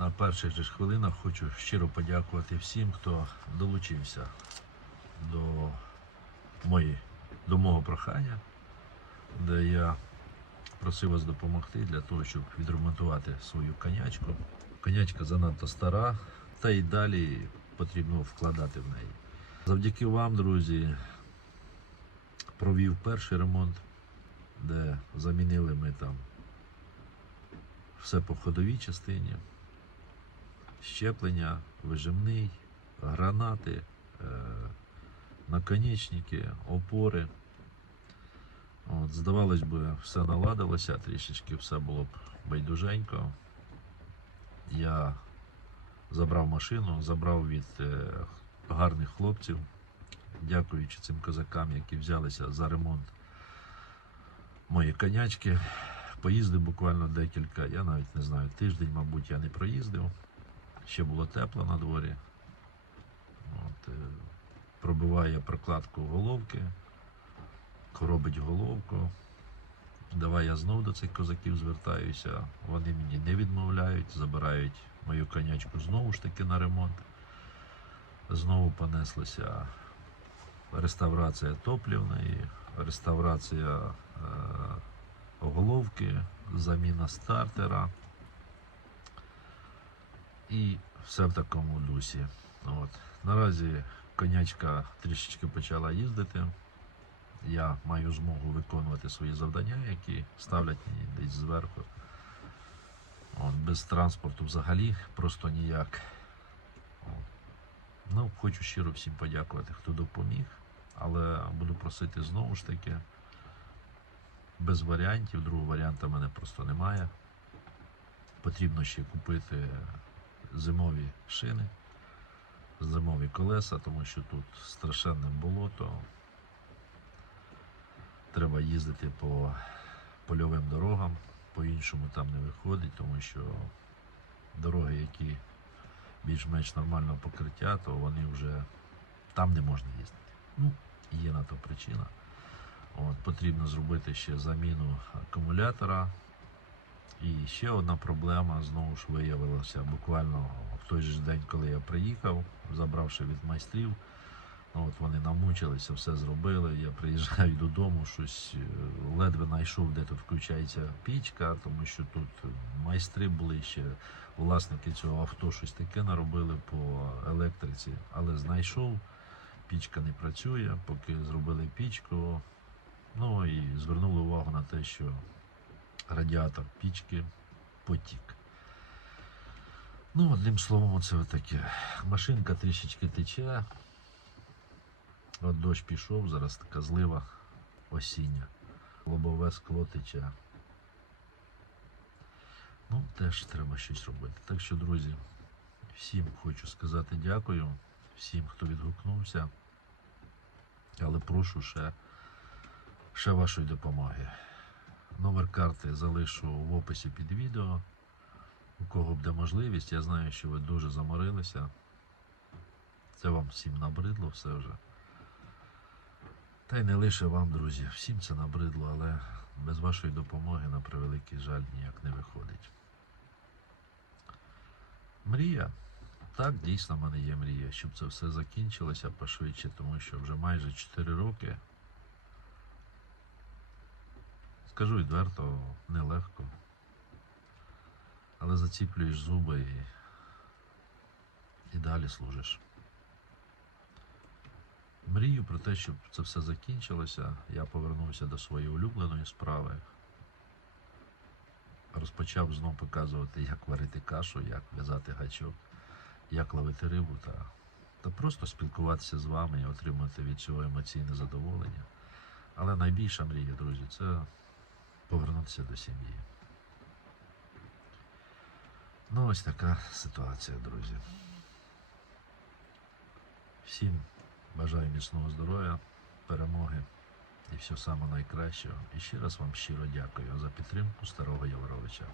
на перших же хвилинах хочу щиро подякувати всім, хто долучився до, мої, до мого прохання, де я просив вас допомогти для того, щоб відремонтувати свою конячку. Конячка занадто стара, та й далі потрібно вкладати в неї. Завдяки вам, друзі, провів перший ремонт, де замінили ми там все по ходовій частині, щеплення, вижимний, гранати, е, наконечники, опори. От, здавалось би, все наладилося, трішечки все було б байдуженько. Я забрав машину, забрав від е, гарних хлопців, дякуючи цим козакам, які взялися за ремонт моєї конячки. Поїздив буквально декілька, я навіть не знаю, тиждень, мабуть, я не проїздив. Ще було тепло на дворі. От, е, пробиває прокладку головки, коробить головку. Давай я знов до цих козаків звертаюся. Вони мені не відмовляють, забирають мою конячку знову ж таки на ремонт. Знову понеслася реставрація топлівної, реставрація е, головки, заміна стартера. І все в такому дусі. От. Наразі конячка трішечки почала їздити. Я маю змогу виконувати свої завдання, які ставлять мені десь зверху. От, без транспорту взагалі просто ніяк. Ну, хочу щиро всім подякувати, хто допоміг, але буду просити знову ж таки, без варіантів, другого варіанта в мене просто немає. Потрібно ще купити зимові шини, зимові колеса, тому що тут страшенне болото. Треба їздити по польовим дорогам, по-іншому там не виходить, тому що дороги, які більш-менш нормального покриття, то вони вже там не можна їздити. Ну, є на то причина. От, потрібно зробити ще заміну акумулятора. І ще одна проблема знову ж виявилася буквально в той же день, коли я приїхав, забравши від майстрів. Ну, От вони намучилися, все зробили. Я приїжджаю додому, щось е, ледве знайшов, де тут включається пічка, тому що тут майстри були ще, власники цього авто щось таке наробили по електриці, але знайшов, пічка не працює, поки зробили пічку. Ну і звернули увагу на те, що радіатор пічки потік. Ну, одним словом, це таке. Машинка трішечки тече. От дощ пішов, зараз така злива осіння. Лобове скло тече. Ну, теж треба щось робити. Так що, друзі, всім хочу сказати дякую, всім, хто відгукнувся. Але прошу ще, ще вашої допомоги. Номер карти залишу в описі під відео. У кого буде можливість, я знаю, що ви дуже заморилися. Це вам всім набридло все вже. Та й не лише вам, друзі, всім це набридло, але без вашої допомоги, на превеликий жаль, ніяк не виходить. Мрія. Так, дійсно, в мене є мрія, щоб це все закінчилося пошвидше, тому що вже майже 4 роки. Скажу відверто, нелегко. Але заціплюєш зуби і, і далі служиш. Мрію про те, щоб це все закінчилося, я повернувся до своєї улюбленої справи. Розпочав знов показувати, як варити кашу, як в'язати гачок, як ловити рибу та, та просто спілкуватися з вами і отримати від цього емоційне задоволення. Але найбільша мрія, друзі, це повернутися до сім'ї. Ну, ось така ситуація, друзі. Всім бажаю міцного здоров'я, перемоги і всього самого найкращого. І ще раз вам щиро дякую за підтримку старого Яворовича.